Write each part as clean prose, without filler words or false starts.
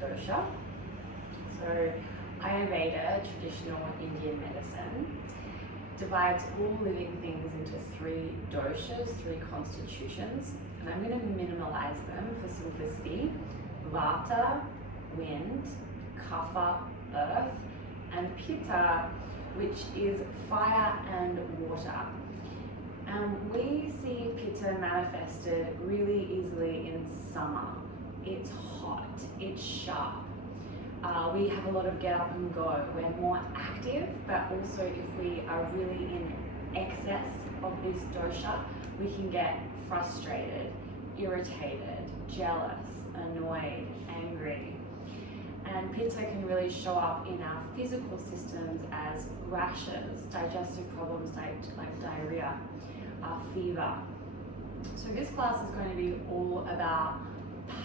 Dosha. So Ayurveda, traditional Indian medicine, divides all living things into 3 doshas, 3 constitutions, and I'm going to minimalize them for simplicity. Vata, wind; Kapha, earth; and Pitta, which is fire and water. And we see Pitta manifested really easily in summer. It's hot, it's sharp. We have a lot of get up and go. We're more active, but also if we are really in excess of this dosha, we can get frustrated, irritated, jealous, annoyed, angry. And Pitta can really show up in our physical systems as rashes, digestive problems like diarrhea, fever. So this class is going to be all about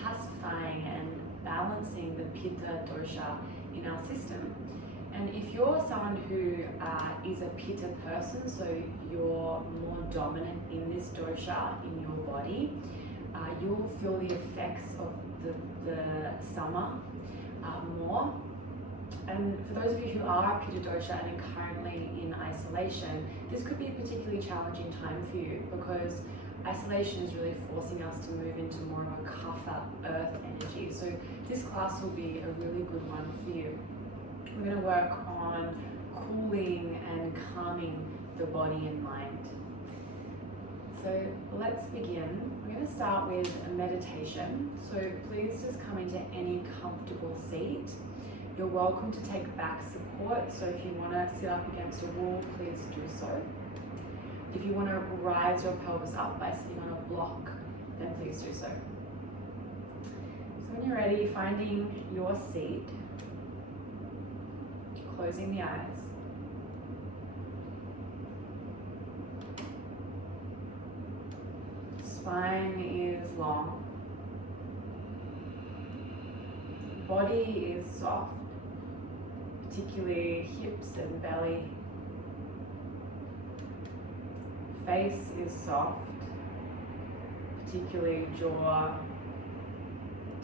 pacifying and balancing the Pitta dosha in our system. And if you're someone who is a Pitta person, so you're more dominant in this dosha in your body, you'll feel the effects of the summer more. And for those of you who are Pitta dosha and are currently in isolation, this could be a particularly challenging time for you, because isolation is really forcing us to move into more of a Kapha, earth energy. So this class will be a really good one for you. We're going to work on cooling and calming the body and mind. So let's begin. We're going to start with a meditation. So please just come into any comfortable seat. You're welcome to take back support. So if you want to sit up against a wall, please do so. If you want to rise your pelvis up by sitting on a block, then please do so. So when you're ready, finding your seat, closing the eyes. Spine is long. Body is soft, particularly hips and belly. Face is soft, particularly jaw,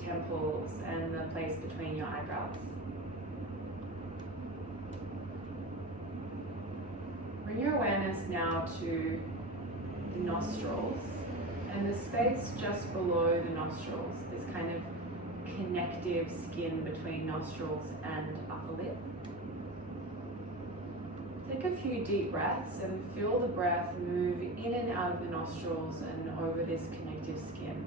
temples, and the place between your eyebrows. Bring your awareness now to the nostrils and the space just below the nostrils, this kind of connective skin between nostrils and upper lip. Take a few deep breaths and feel the breath move in and out of the nostrils and over this connective skin.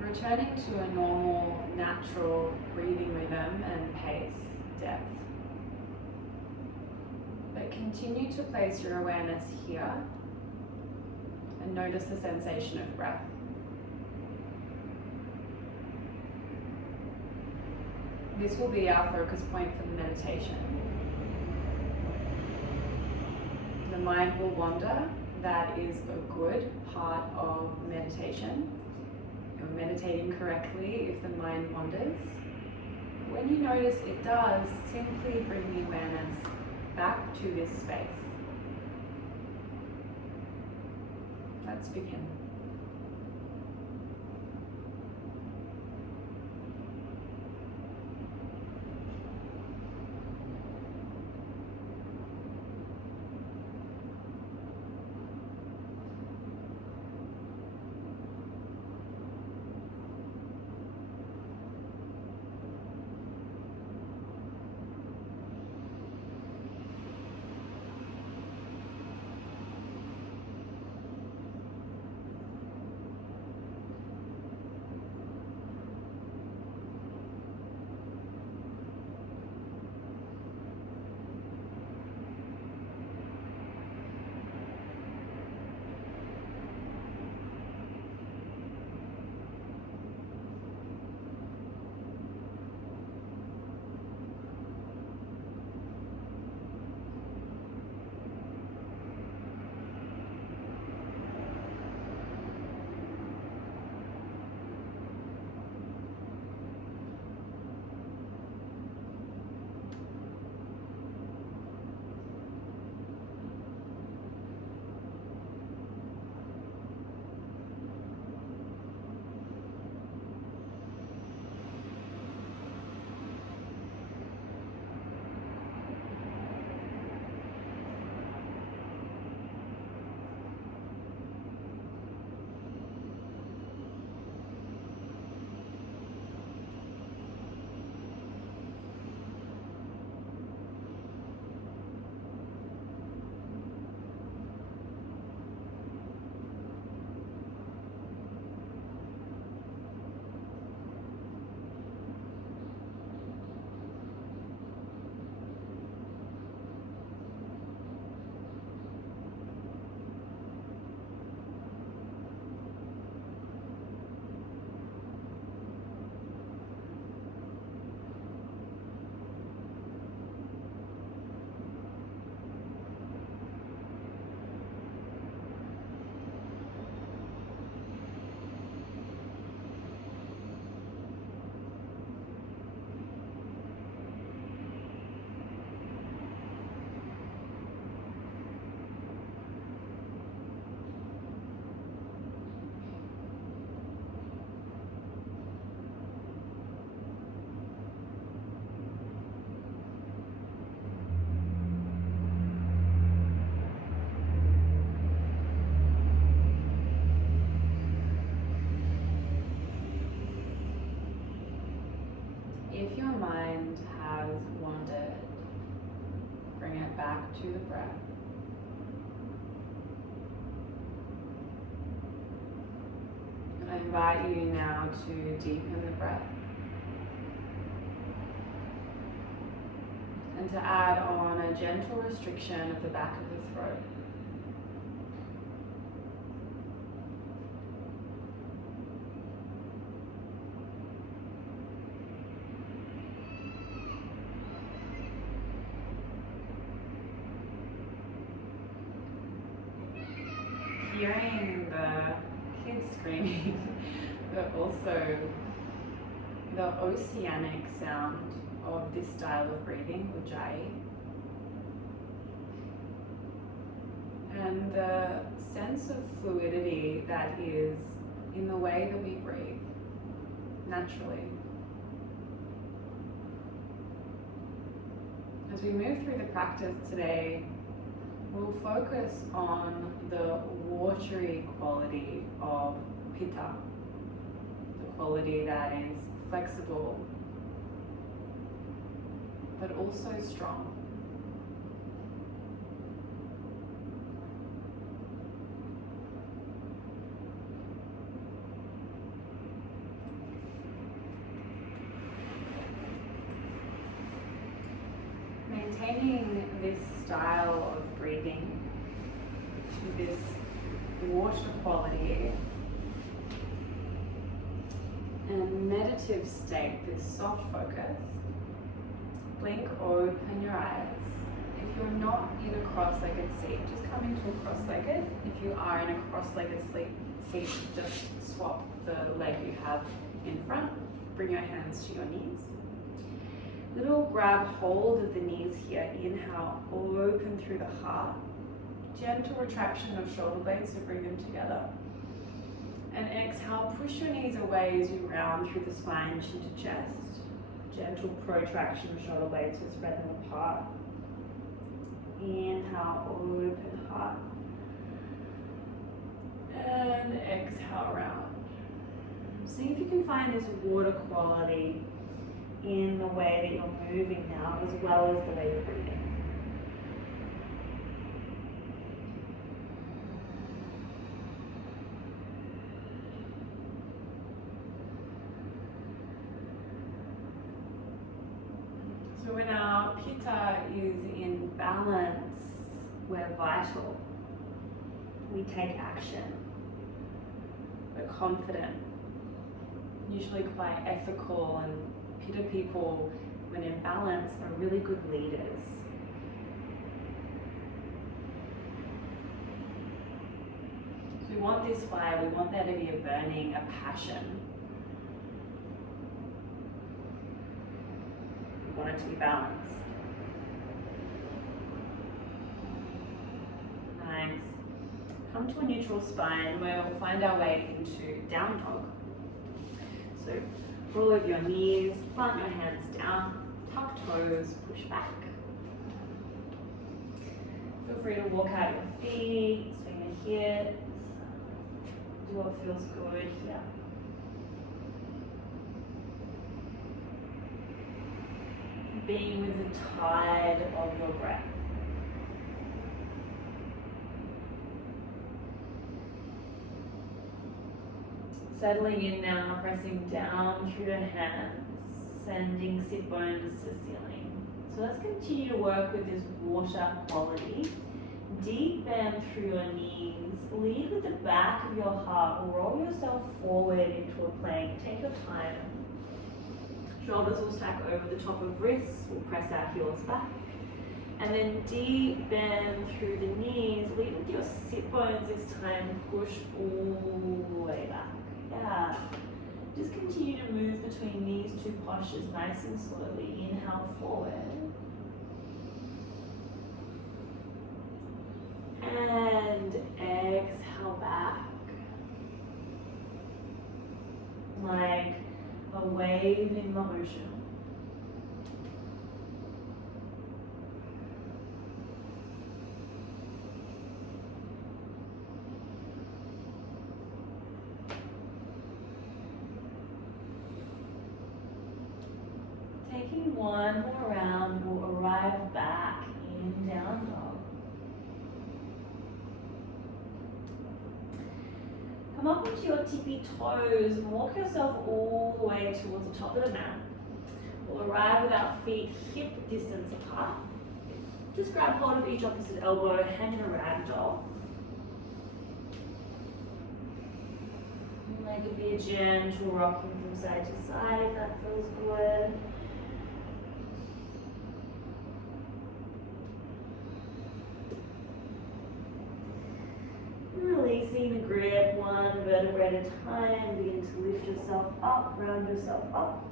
Returning to a normal, natural breathing rhythm and pace, depth. But continue to place your awareness here and notice the sensation of breath. This will be our focus point for the meditation. The mind will wander. That is a good part of meditation. You're meditating correctly if the mind wanders. When you notice it does, simply bring the awareness back to this space. Let's begin. back to the breath. And I invite you now to deepen the breath and to add on a gentle restriction of the back of the throat. Hearing the kids screaming, but also the oceanic sound of this style of breathing, Ujjayi, and the sense of fluidity that is in the way that we breathe naturally. As we move through the practice today, we'll focus on the watery quality of Pitta, the quality that is flexible, but also strong. Maintaining this style of breathing, this water quality and meditative state, this soft focus, blink or open your eyes. If you're not in a cross-legged seat, just come into a cross-legged. If you are in a cross-legged seat, just swap the leg you have in front. Bring your hands to your knees. Little grab hold of the knees here. Inhale, open through the heart. Gentle retraction of shoulder blades to bring them together. And exhale, push your knees away as you round through the spine, chin to chest. Gentle protraction of shoulder blades to spread them apart. Inhale, open heart. And exhale, round. See if you can find this water quality in the way that you're moving now, as well as the way you're breathing. So when our Pitta is in balance, we're vital. We take action. We're confident, usually quite ethical, and Pitta people, when in balance, are really good leaders. So we want this fire, we want there to be a burning, a passion. We want it to be balanced. Nice. Come to a neutral spine where we'll find our way into down dog. So roll over your knees, plant your hands down, tuck toes, push back. Feel free to walk out your feet, swing your hips, do what feels good here. Being with the tide of your breath. Settling in now, pressing down through the hands, sending sit bones to the ceiling. So let's continue to work with this water quality. Deep bend through your knees, lead with the back of your heart, roll yourself forward into a plank, take your time. Shoulders will stack over the top of wrists, we'll press our heels back. And then deep bend through the knees, lead with your sit bones this time, push all the way back. Yeah. Just continue to move between these two postures nice and slowly. Inhale forward. And exhale back. Like a wave in the ocean. Taking one more round, we'll arrive back in down Come up onto your tippy toes and walk yourself all the way towards the top of the mat. We'll arrive with our feet hip distance apart. Just grab hold of each opposite elbow, hang in a ragdoll. Make it be a gentle rocking from side to side if that feels good. Releasing the grip one vertebrae at a time. Begin to lift yourself up, round yourself up.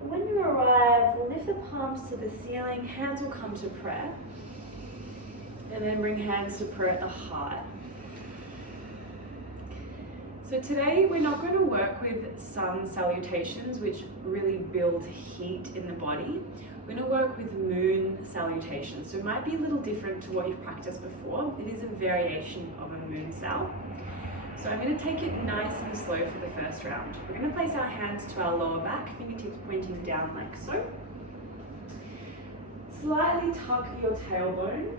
And when you arrive, we'll lift the palms to the ceiling. Hands will come to prayer. And then bring hands to prayer at the heart. So today we're not going to work with sun salutations, which really build heat in the body. We're going to work with moon salutations. So it might be a little different to what you've practiced before. It is a variation of a moon sal. So I'm going to take it nice and slow for the first round. We're going to place our hands to our lower back, fingertips pointing down like so. Slightly tuck your tailbone.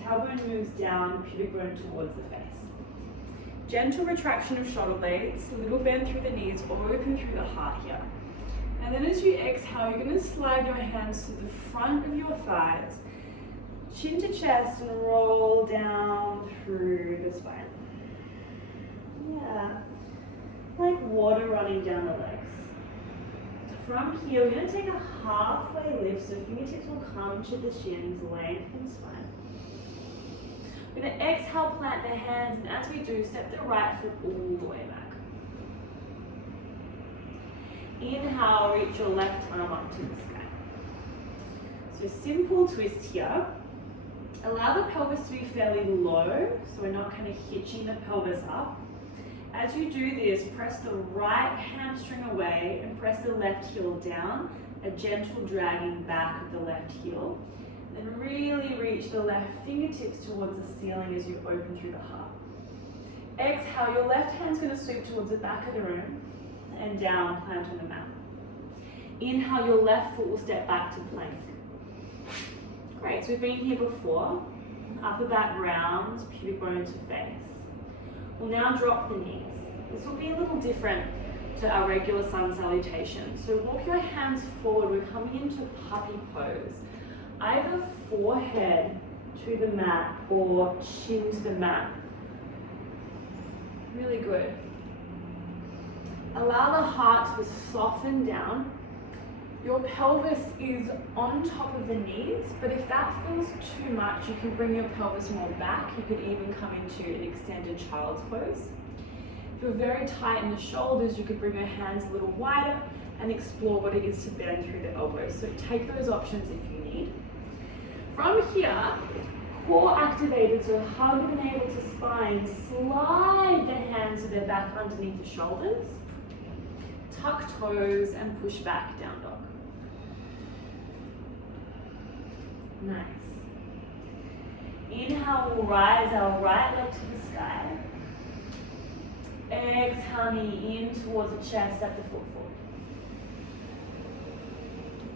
Tailbone moves down, pubic bone towards the face. Gentle retraction of shoulder blades, a little bend through the knees or open through the heart here. And then as you exhale, you're going to slide your hands to the front of your thighs, chin to chest, and roll down through the spine. Yeah, like water running down the legs. From here, we're going to take a halfway lift, so fingertips will come to the shins, lengthen spine. We're going to exhale, plant the hands, and as we do, step the right foot all the way back. Inhale, reach your left arm up to the sky. So simple twist here. Allow the pelvis to be fairly low, so we're not kind of hitching the pelvis up. As you do this, press the right hamstring away and press the left heel down, a gentle dragging back of the left heel. Then really reach the left fingertips towards the ceiling as you open through the heart. Exhale, your left hand's going to sweep towards the back of the room and down, plant on the mat. Inhale, your left foot will step back to plank. Great, so we've been here before. Upper back rounds, pubic bone to face. We'll now drop the knees. This will be a little different to our regular sun salutation. So walk your hands forward. We're coming into puppy pose. Either forehead to the mat or chin to the mat. Really good. Allow the heart to soften down. Your pelvis is on top of the knees, but if that feels too much, you can bring your pelvis more back. You could even come into an extended child's pose. If you're very tight in the shoulders, you could bring your hands a little wider and explore what it is to bend through the elbows. So take those options if you need. From here, core activated, so hug the navel to spine, slide the hands so they're back underneath the shoulders, tuck toes and push back, down dog. Nice. Inhale, we'll rise our right leg to the sky. Exhale, knee in towards the chest at the foot forward.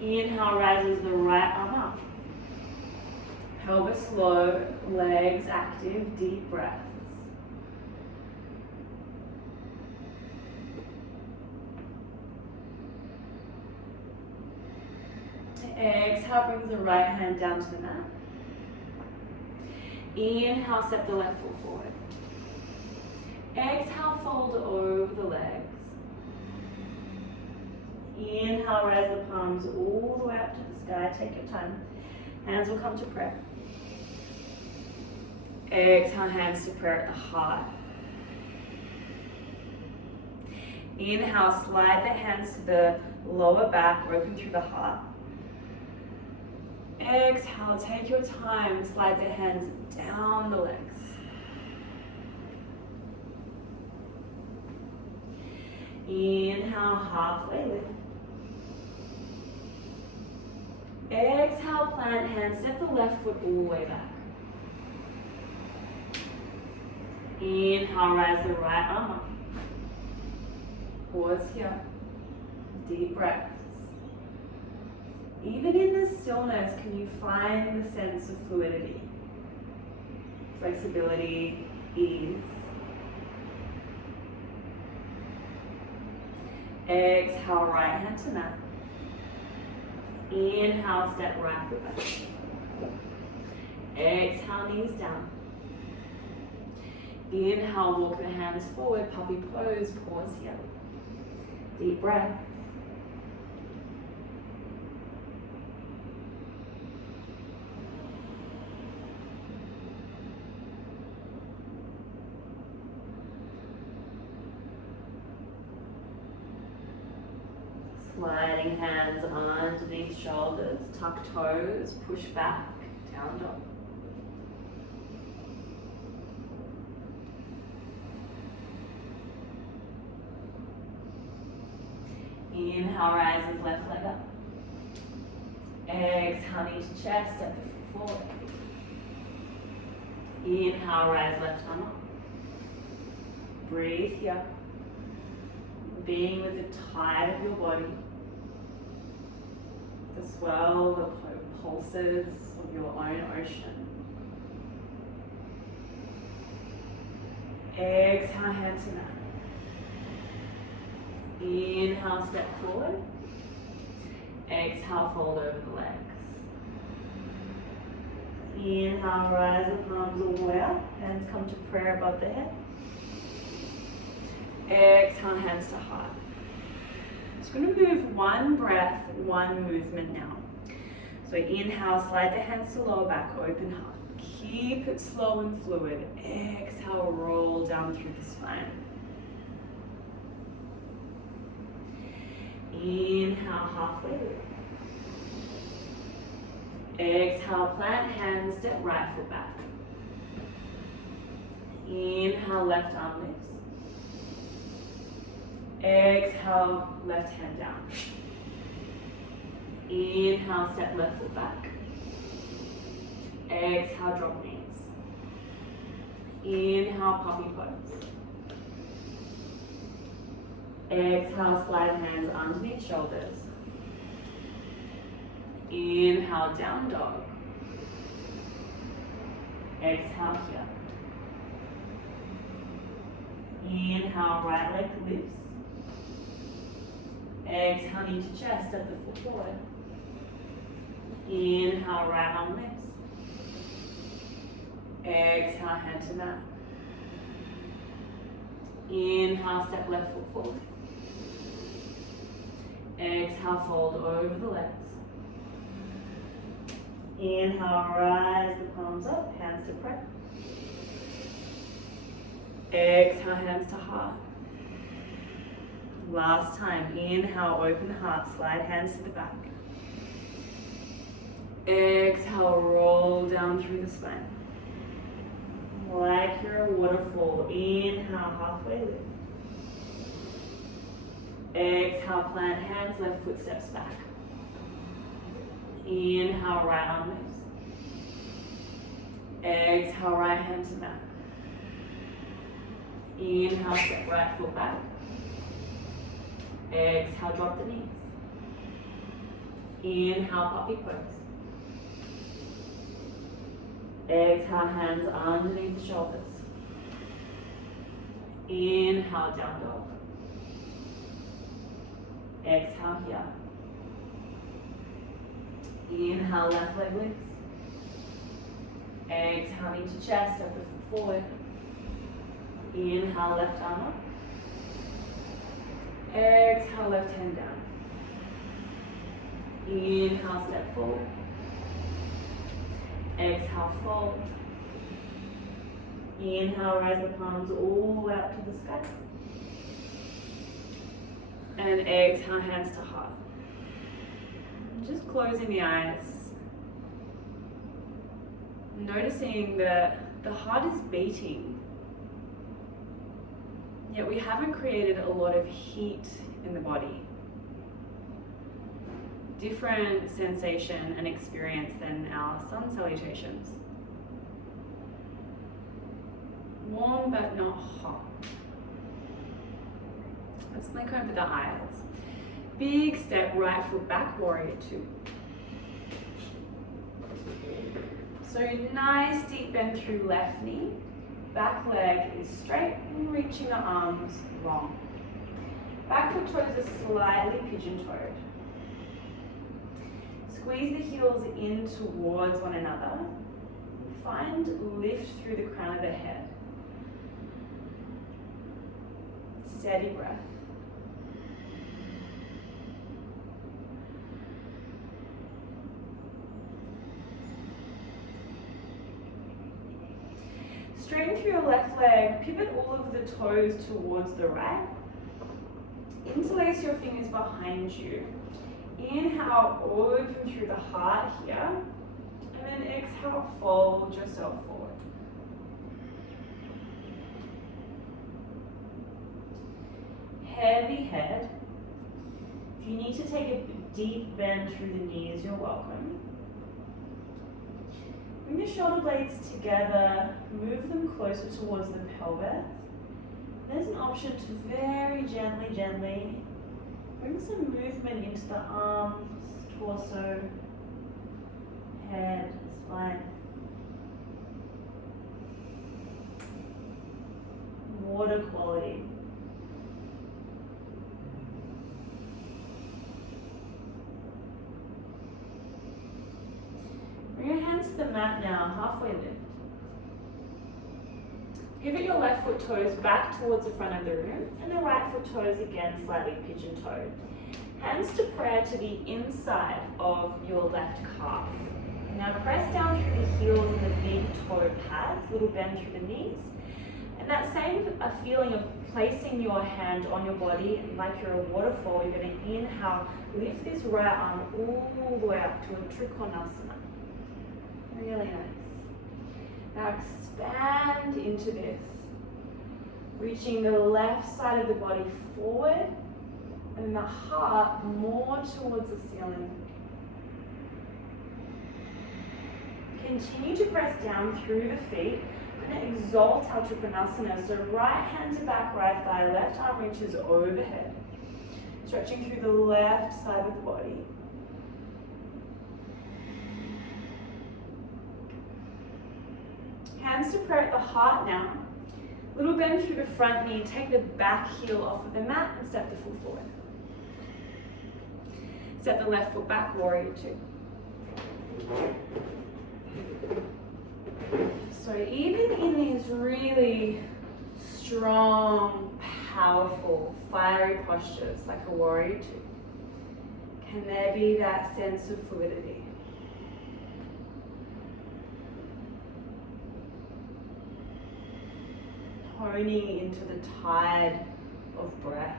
Inhale, rises the right arm up. Pelvis low, legs active, deep breaths. Exhale, brings the right hand down to the mat. Inhale, step the left foot forward. Exhale, fold over the legs. Inhale, raise the palms all the way up to the sky. Take your time. Hands will come to prayer. Exhale, hands to prayer at the heart. Inhale, slide the hands to the lower back, open through the heart. Exhale, take your time, slide the hands down the legs. Inhale, halfway lift. Exhale, plant hands, step the left foot all the way back. Inhale, rise the right arm up. Pause here. Deep breaths. Even in the stillness, can you find the sense of fluidity, flexibility, ease? Exhale, right hand to mat. Inhale, step right foot back. Exhale, knees down. Inhale, walk the hands forward, puppy pose, pause here. Deep breath. Sliding hands underneath shoulders, tuck toes, push back, down dog. Inhale, rises left leg up. Exhale, knee to chest, step the foot forward. Inhale, rise left arm up. Breathe here. Being with the tide of your body. The swell, the pulses of your own ocean. Exhale, hand to mat. Inhale, step forward. Exhale, fold over the legs. Inhale, rise the palms all the way up. Hands come to prayer above the head. Exhale, hands to heart. Just going to move one breath, one movement now. So inhale, slide the hands to lower back, open heart. Keep it slow and fluid. Exhale, roll down through the spine. Inhale, halfway lift. Exhale, plant hands, step right foot back. Inhale, left arm lifts. Exhale, left hand down. Inhale, step left foot back. Exhale, drop knees. Inhale, puppy pose. Exhale, slide hands underneath shoulders. Inhale, down dog. Exhale here. Inhale, right leg lifts. Exhale, knee to chest, step the foot forward. Inhale, right arm lifts. Exhale, hand to mat. Inhale, step left foot forward. Exhale, fold over the legs. Inhale, rise the palms up, hands to prayer. Exhale, hands to heart. Last time, inhale, open heart, slide hands to the back. Exhale, roll down through the spine. Like you're a waterfall, inhale, halfway lift. Exhale, plant hands, left foot steps back. Inhale, right arm lifts. Exhale, right hand to mat. Inhale, step right foot back. Exhale, drop the knees. Inhale, puppy pose. Exhale, hands underneath the shoulders. Inhale, down dog. Exhale here. Inhale, left leg lifts. Exhale, knee to chest, step the foot forward. Inhale, left arm up. Exhale, left hand down. Inhale, step forward. Exhale, fold. Inhale, rise the palms all the way up to the sky. And exhale, hands to heart. Just closing the eyes. Noticing that the heart is beating. Yet we haven't created a lot of heat in the body. Different sensation and experience than our sun salutations. Warm but not hot. Let's blink over the eyes. Big step, right foot back, warrior two. So nice deep bend through left knee. Back leg is straight and reaching the arms long. Back foot toes are slightly pigeon-toed. Squeeze the heels in towards one another. Find lift through the crown of the head. Steady breath. Straighten through your left leg, pivot all of the toes towards the right. Interlace your fingers behind you. Inhale, open through the heart here. And then exhale, fold yourself forward. Heavy head. If you need to take a deep bend through the knees, you're welcome. Bring the shoulder blades together, move them closer towards the pelvis. There's an option to very gently bring some movement into the arms, torso, head, spine. Water quality. Bring your hands to the mat now, halfway lift. Pivot your left foot toes back towards the front of the room and the right foot toes again slightly pigeon-toed. Hands to prayer to the inside of your left calf. Now press down through the heels and the big toe pads, little bend through the knees. And that same feeling of placing your hand on your body like you're a waterfall, you're going to inhale, lift this right arm all the way up to a trikonasana. Really nice. Now expand into this, reaching the left side of the body forward and the heart more towards the ceiling. Continue to press down through the feet. I'm going to exalt our trikonasana. So right hand to back, right thigh, left arm reaches overhead. Stretching through the left side of the body. Hands to prayer at the heart now. Little bend through the front knee. Take the back heel off of the mat and step the foot forward. Step the left foot back, warrior two. So even in these really strong, powerful, fiery postures like a warrior two, can there be that sense of fluidity? Honing into the tide of breath.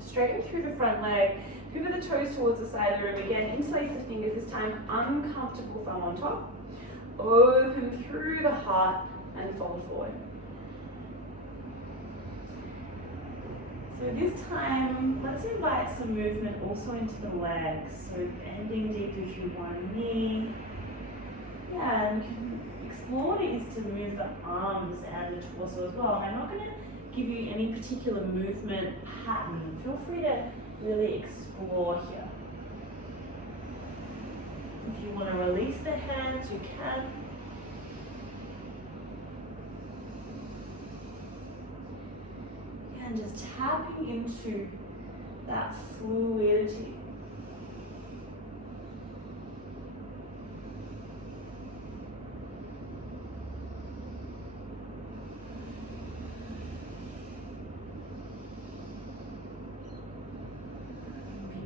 Straighten through the front leg, pivot the toes towards the side of the room. Again, interlace the fingers, this time uncomfortable thumb on top. Open through the heart and fold forward. So this time, let's invite some movement also into the legs. So bending deeply through one knee. Yeah, and you can explore what it is to move the arms and the torso as well. I'm not going to give you any particular movement pattern. Feel free to really explore here. If you want to release the hands, you can. And just tapping into that fluidity.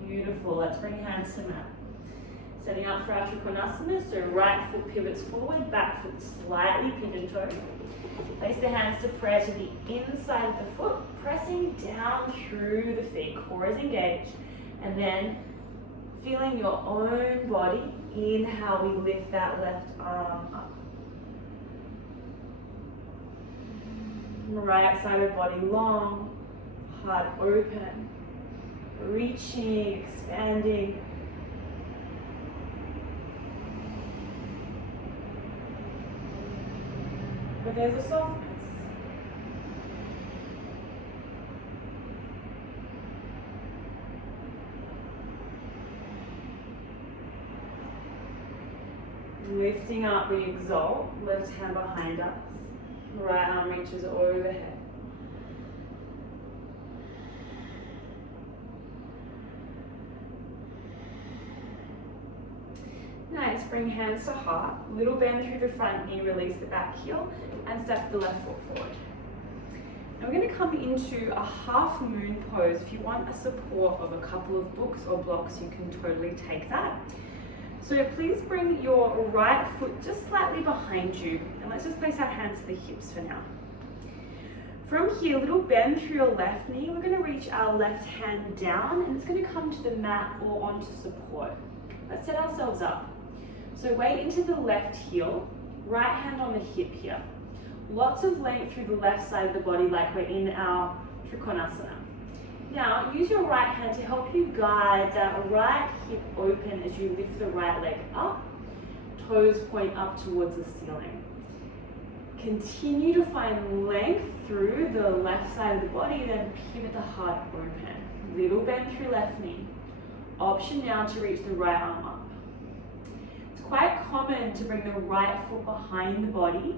Beautiful. Let's bring hands to mat. Setting up for our trikonasana, so right foot pivots forward, back foot slightly pigeon-toed. Place the hands to prayer to the inside of the foot, pressing down through the feet, core is engaged, and then feeling your own body. Inhale, we lift that left arm up. Right side of body long, heart open, reaching, expanding. But there's a softness. Lifting up, we exalt. Left hand behind us. Right arm reaches overhead. Nice, bring hands to heart. Little bend through the front knee, release the back heel, and step the left foot forward. Now we're going to come into a half moon pose. If you want a support of a couple of books or blocks, you can totally take that. So please bring your right foot just slightly behind you, and let's just place our hands to the hips for now. From here, little bend through your left knee. We're going to reach our left hand down, and it's going to come to the mat or onto support. Let's set ourselves up. So weight into the left heel, right hand on the hip here. Lots of length through the left side of the body like we're in our Trikonasana. Now use your right hand to help you guide that right hip open as you lift the right leg up. Toes point up towards the ceiling. Continue to find length through the left side of the body, then pivot the heart open. Little bend through left knee. Option now to reach the right arm up. It's quite common to bring the right foot behind the body.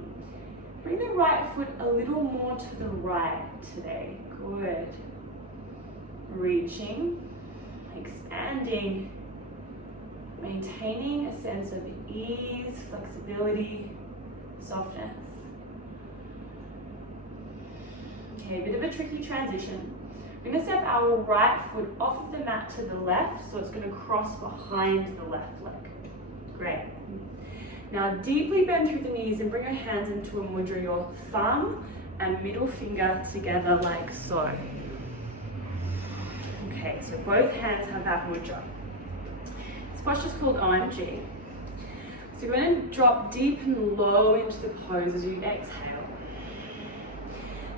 Bring the right foot a little more to the right today. Good. Reaching, expanding, maintaining a sense of ease, flexibility, softness. Okay, a bit of a tricky transition. We're going to step our right foot off of the mat to the left, so it's going to cross behind the left leg. Great. Now deeply bend through the knees and bring your hands into a mudra, your thumb and middle finger together like so. Okay, so both hands have that mudra. This posture is called OMG. So you're going to drop deep and low into the pose as you exhale.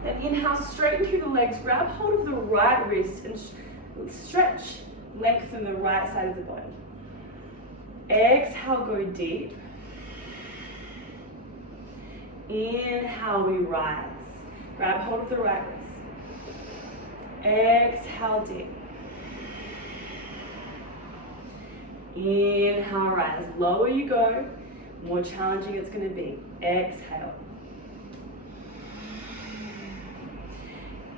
Then inhale, straighten through the legs, grab hold of the right wrist and stretch, lengthen the right side of the body. Exhale, go deep. Inhale, we rise. Grab hold of the right wrist. Exhale, deep. Inhale, rise. Lower you go, more challenging it's going to be. Exhale.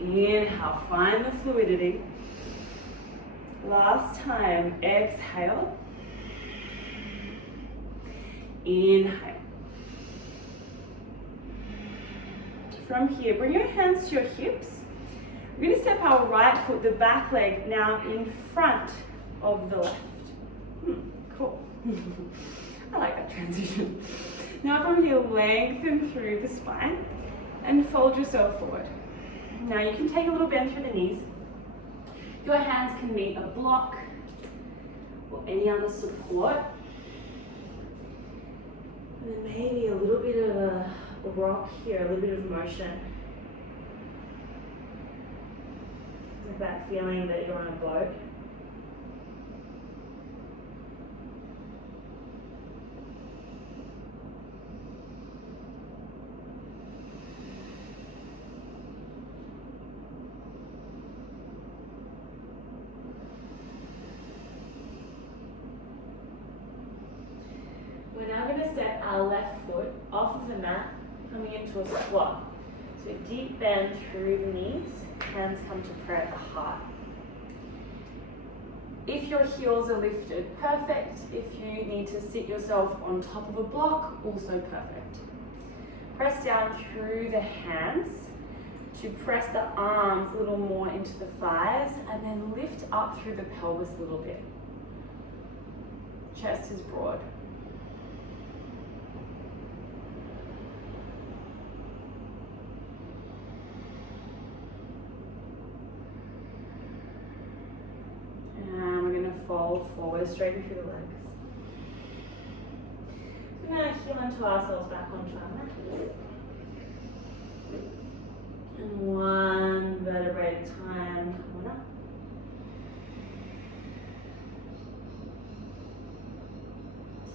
Inhale, find the fluidity. Last time, exhale. Inhale. From here, bring your hands to your hips. We're going to step our right foot, the back leg, now in front of the left. Cool. I like that transition. Now from here, lengthen through the spine and fold yourself forward. Now you can take a little bend through the knees. Your hands can meet a block or any other support. And then maybe a little bit of a rock here, a little bit of motion. Like that feeling that you're on a boat. We're now going to step our left foot off of the mat, coming into a squat. So deep bend through the knees, hands come to prayer at the heart. If your heels are lifted, perfect. If you need to sit yourself on top of a block, also perfect. Press down through the hands to press the arms a little more into the thighs, and then lift up through the pelvis a little bit. Chest is broad. Fold forward, straighten through the legs. We're going to heel into ourselves back onto our mat. And one vertebrae at a time, come on up.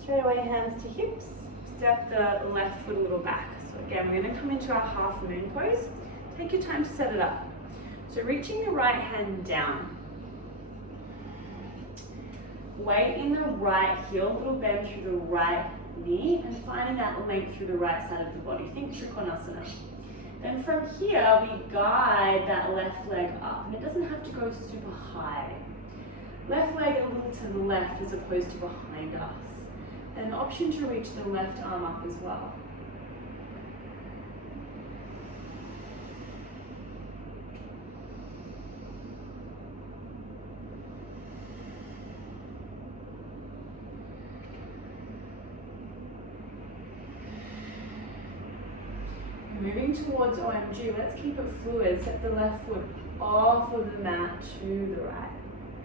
Straight away, hands to hips. Step the left foot a little back. So again, we're going to come into our half moon pose. Take your time to set it up. So reaching the right hand down. Weight in the right heel, little bend through the right knee and finding that length through the right side of the body. Think Trikonasana. Then from here, we guide that left leg up, and it doesn't have to go super high. Left leg a little to the left as opposed to behind us. And an option to reach the left arm up as well. Moving towards OMG, let's keep it fluid. Step the left foot off of the mat to the right.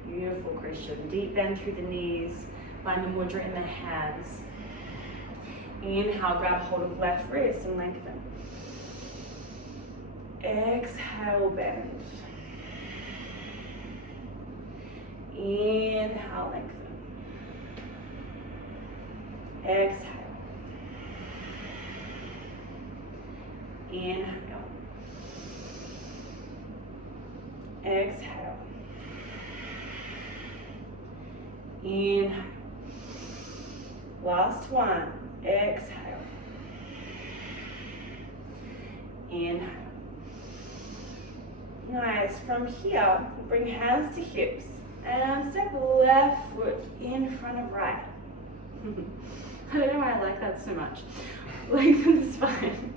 Beautiful, Christian. Deep bend through the knees. Find the mudra in the hands. Inhale, grab hold of left wrist and lengthen. Exhale, bend. Inhale, lengthen. Exhale. Inhale. Exhale. Inhale. Last one. Exhale. Inhale. Nice. From here, bring hands to hips and step left foot in front of right. I don't know why I like that so much. Lengthen the spine.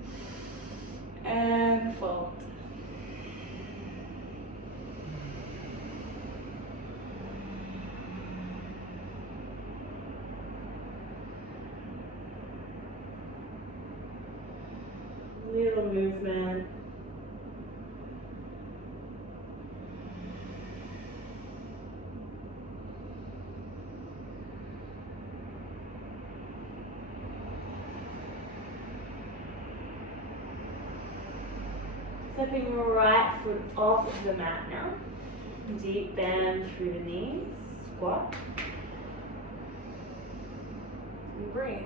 And fold. Little movement. Stepping your right foot off the mat now. Deep bend through the knees. Squat. And breathe.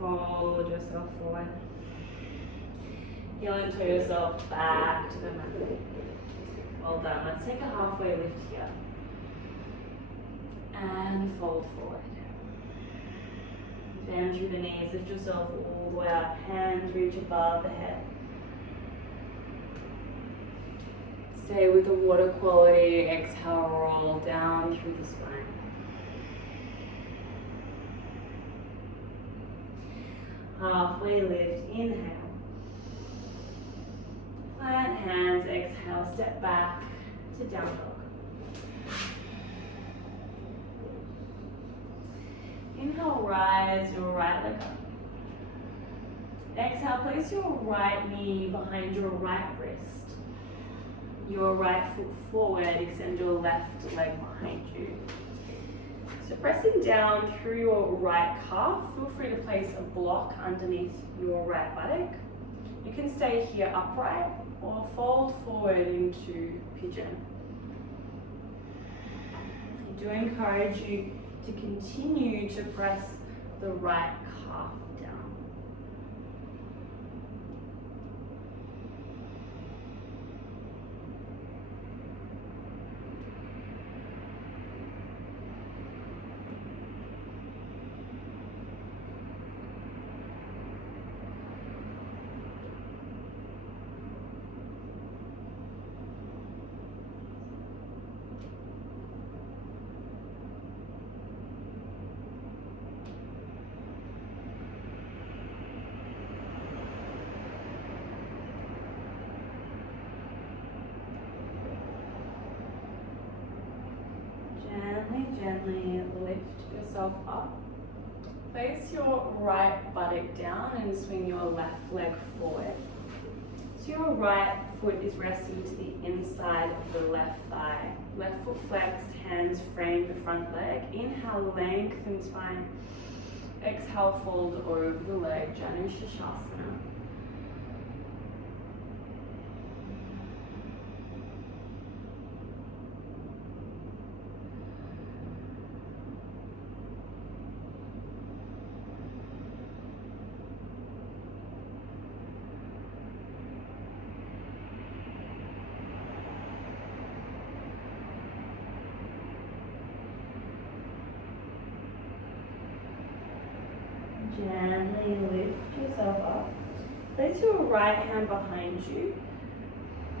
Fold yourself forward. Heel into yourself back to the mat. Well done. Let's take a halfway lift here. And fold forward. Bend through the knees. Lift yourself all the way up. Hands reach above the head. Stay with the water quality. Exhale, roll down through the spine. Halfway lift, inhale. Plant hands, exhale, step back to down dog. Inhale, rise your right leg up. Exhale, place your right knee behind your right wrist. Your right foot forward, extend your left leg behind you. So pressing down through your right calf, feel free to place a block underneath your right buttock. You can stay here upright or fold forward into pigeon. I do encourage you to continue to press the right calf down. Gently lift yourself up. Place your right buttock down and swing your left leg forward. So your right foot is resting to the inside of the left thigh. Left foot flexed, hands frame the front leg. Inhale, lengthen spine. Exhale, fold over the leg, Janu Shashasana. Gently lift yourself up. Place your right hand behind you.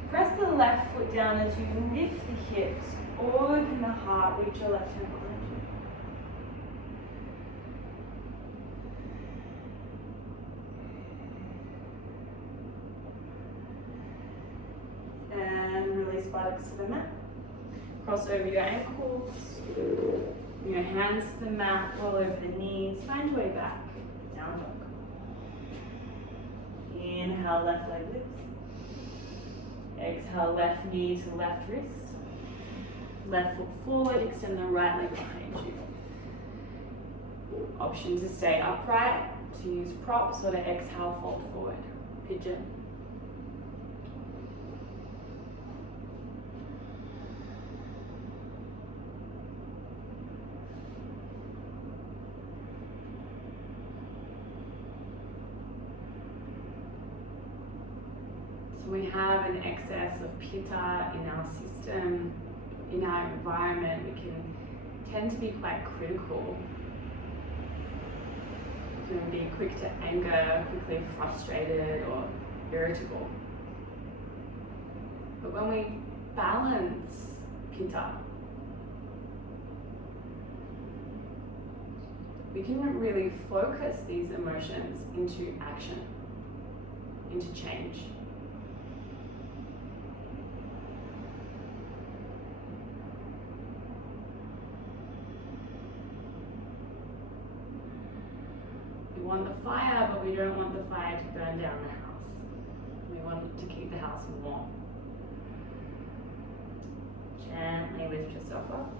Press the left foot down as you lift the hips. Open the heart, reach your left hand behind you. And release buttocks to the mat. Cross over your ankles. Your hands to the mat, roll over the knees. Find your way back. Down dog. Inhale, left leg lifts. Exhale, left knee to left wrist. Left foot forward, extend the right leg behind you. Option to stay upright, to use props, or to exhale, fold forward. Pigeon. So we have an excess of pitta in our system, in our environment. We can tend to be quite critical. We can be quick to anger, quickly frustrated or irritable. But when we balance pitta, we can really focus these emotions into action, into change. We want the fire, but we don't want the fire to burn down the house. We want to keep the house warm. Gently lift yourself up.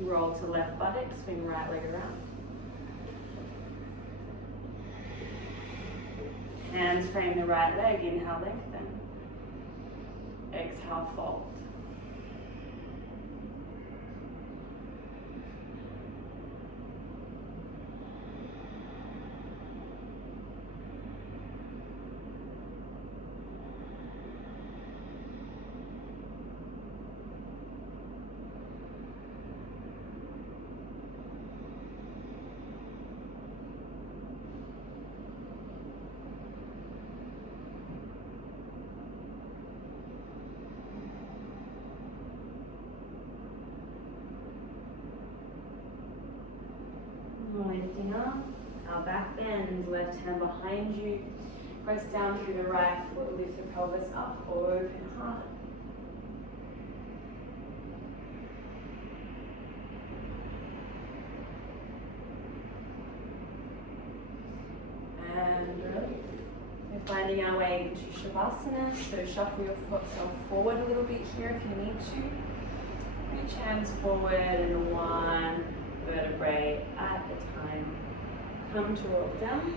Roll to left buttock, swing right leg around. Hands frame the right leg, inhale, lengthen. Exhale, fold. Lifting up, our back bend, left hand behind you. Press down through the right foot, lift the pelvis up, open heart. And release. We're finding our way into Shavasana, so shuffle yourself forward a little bit here if you need to. Reach hands forward and one vertebrae at a time. Come to roll down,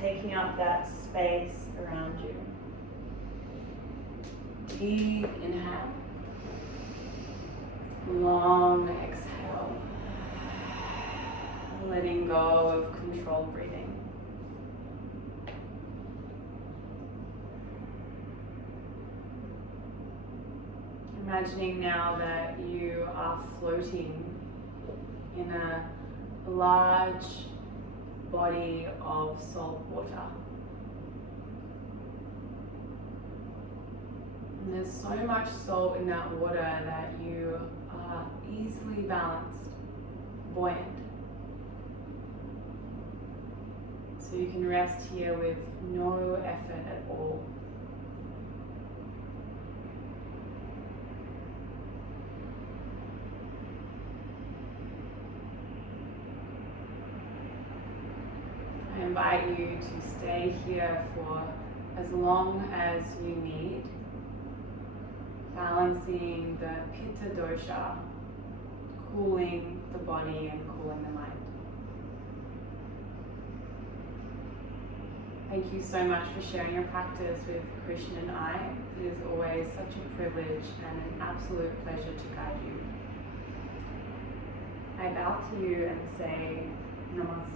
taking up that space around you. Deep inhale, long exhale, letting go of controlled breathing. Imagining now that you are floating in a large body of salt water. And there's so much salt in that water that you are easily balanced, buoyant. So you can rest here with no effort at all. I invite you to stay here for as long as you need, balancing the Pitta Dosha, cooling the body and cooling the mind. Thank you so much for sharing your practice with Krishna and I. It is always such a privilege and an absolute pleasure to guide you. I bow to you and say Namaste.